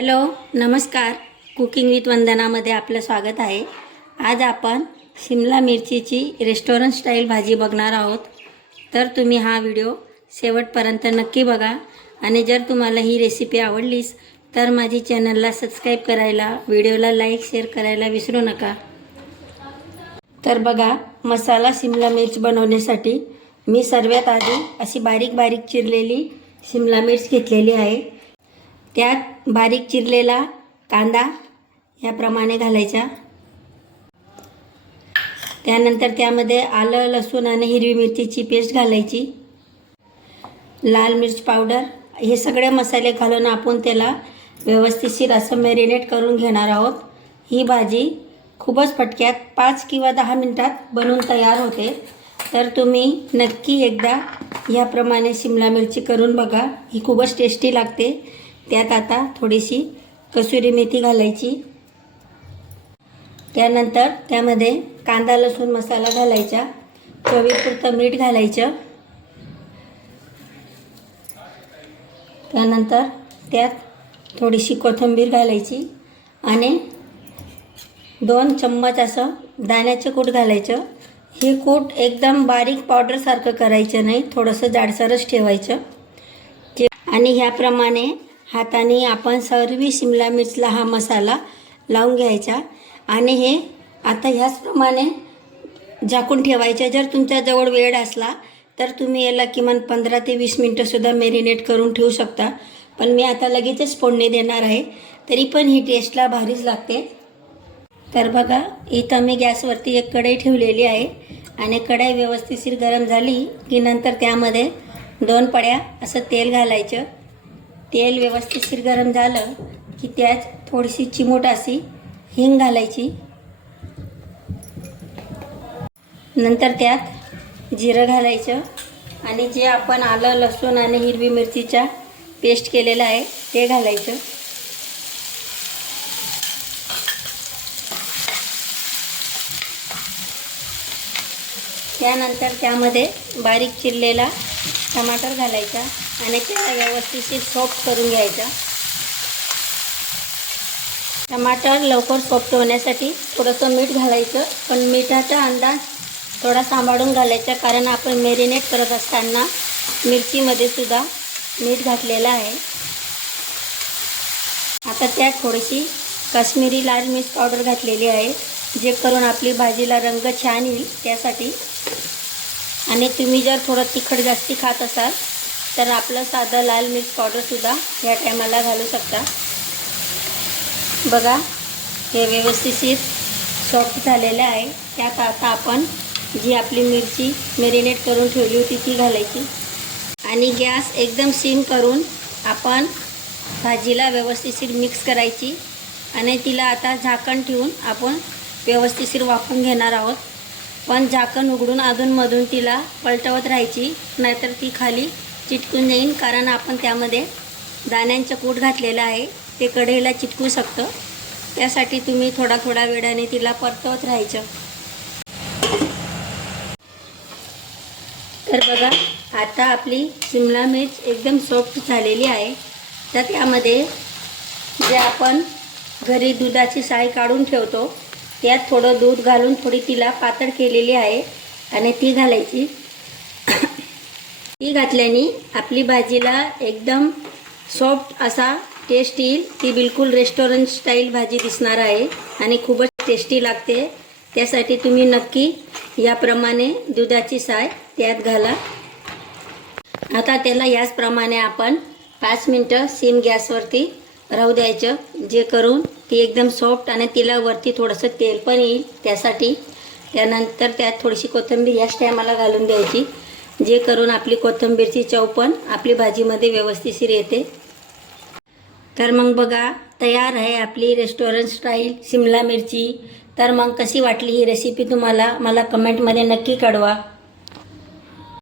Hello नमस्कार. Cooking with वंदनामध्ये आपलं स्वागत आहे. आज आपण शिमला मिरचीची रेस्टॉरंट स्टाईल भाजी बघणार आहोत. तर तुम्ही हा व्हिडिओ शेवटपर्यंत नक्की बघा आणि जर तुम्हाला ही रेसिपी आवडलीच तर माझी चॅनलला सबस्क्राईब करायला व्हिडिओला लाईक शेअर करायला विसरू नका. तर बघा मसाला शिमला मिर्च बनवण्यासाठी मी सर्वात आधी अशी बारीक बारीक चिरलेली शिमला मिर्च घेतलेली आहे. त्यात बारीक चिरलेला कांदा याप्रमाणे घालायचा. त्यानंतर त्यामध्ये आलं लसूण आणि हिरवी मिरचीची पेस्ट घालायची. लाल मिर्च पावडर हे सगळे मसाले घालून आपण त्याला व्यवस्थितशीर असं मॅरिनेट करून घेणार आहोत. ही भाजी खूपच फटक्यात पाच किंवा दहा मिनटात बनून तयार होते. तर तुम्ही नक्की एकदा ह्याप्रमाणे शिमला मिरची करून बघा. ही खूपच टेस्टी लागते. त्यात आता थोडीशी कसुरी मेथी घालायची. त्यानंतर त्यामध्ये कांदा लसूण मसाला घालायचा. चवीपुरतं मीठ घालायचं. त्यानंतर त्यात थोडीशी कोथिंबीर घालायची आणि दोन चम्मच असं दाण्याचं कूट घालायचं. हे कूट एकदम बारीक पावडरसारखं करायचं नाही थोडंसं जाडसरच ठेवायचं. ते आणि ह्याप्रमाणे हाताने आपण सर्व शिमला मिरचला हा मसाला लावून घ्यायचा. आणि हे आता ह्याचप्रमाणे झाकून ठेवायचं. जर तुमच्याजवळ वेळ असला तर तुम्ही याला किमान पंधरा ते वीस मिनटंसुद्धा मॅरिनेट करून ठेवू शकता. पण मी आता लगेचच फोडणी देणार आहे. तरी पण ही टेस्टला भारीच लागते. तर बघा इथं मी गॅसवरती एक कढई ठेवलेली आहे. आणि कढई व्यवस्थितशीर गरम झाली की नंतर त्यामध्ये दोन पड्या असं तेल घालायचं. तेल व्यवस्थितशीर गरम झालं की त्यात थोडीशी चिमूट अशी हिंग घालायची. नंतर त्यात जिरं घालायचं आणि जे आपण आलं लसूण आणि हिरवी मिरचीचा पेस्ट केलेला आहे ते घालायचं. त्यानंतर त्यामध्ये बारीक चिरलेला टमाटर घालायचा. आणि त्याला व्यवस्थित सॉफ्ट करून घ्यायचा. टमाटर लवकर सॉफ्ट होण्यासाठी थोडंसं मीठ घालायचं. पण मिठाचा अंदाज थोडा सांभाळून घालायचा कारण आपण मॅरिनेट करत असताना मिरचीमध्ये सुद्धा मीठ घातलेलं आहे. आता त्यात थोडीशी काश्मीरी लाल मिर्च पावडर घातलेली आहे जे करून आपली भाजीला रंग छान येईल त्यासाठी. आणि तुम्ही जर थोडं तिखट जास्ती खात असाल तर आपलं साधं लाल मिर्च पावडरसुद्धा या टायमाला घालू शकता. बघा हे व्यवस्थित सॉफ्ट झालेलं आहे. त्यात आता आपण जी आपली मिरची मेरिनेट करून ठेवली होती ती घालायची. आणि गॅस एकदम सिम करून आपण भाजीला व्यवस्थितशीर मिक्स करायची. आणि तिला आता झाकण ठेवून आपण व्यवस्थितशीर वाफून घेणार आहोत. पण झाकण उघडून अधूनमधून तिला पलटवत राहायची नाहीतर ती खाली चिटकून जाईल कारण आपण त्यामध्ये दाण्यांचं कूट घातलेलं आहे. ते कढईला चिटकू शकतं. त्यासाठी तुम्ही थोडा थोडा वेळाने तिला परतवत राहायचं. तर बघा आता आपली शिमला मिर्च एकदम सॉफ्ट झालेली आहे. तर त्यामध्ये जे आपण घरी दुधाची साय काढून ठेवतो त्यात थोडं दूध घालून थोडी तिला पातळ केलेली आहे आणि ती घालायची. ती घातल्याने आपली भाजीला एकदम सॉफ्ट असा टेस्ट येईल. ती बिलकुल रेस्टॉरंट स्टाईल भाजी दिसणार आहे आणि खूपच टेस्टी लागते. त्यासाठी तुम्ही नक्की याप्रमाणे दुधाची साय त्यात घाला. आता त्याला याचप्रमाणे आपण पाच मिनटं सिम गॅसवरती राहू द्यायचं. जे करून ती एकदम सॉफ्ट आणि तिला वरती थोडंसं तेल पण येईल त्यासाठी. त्यानंतर त्यात थोडीशी कोथिंबीर याच टायमाला घालून द्यायची. जे करून आपली कोथिंबीरची चव पण आपली भाजीमध्ये व्यवस्थितशीर येते. तर मग बघा तयार आहे आपली रेस्टॉरंट स्टाईल शिमला मिरची. तर मग कशी वाटली ही रेसिपी तुम्हाला? मला कमेंटमध्ये नक्की कळवा.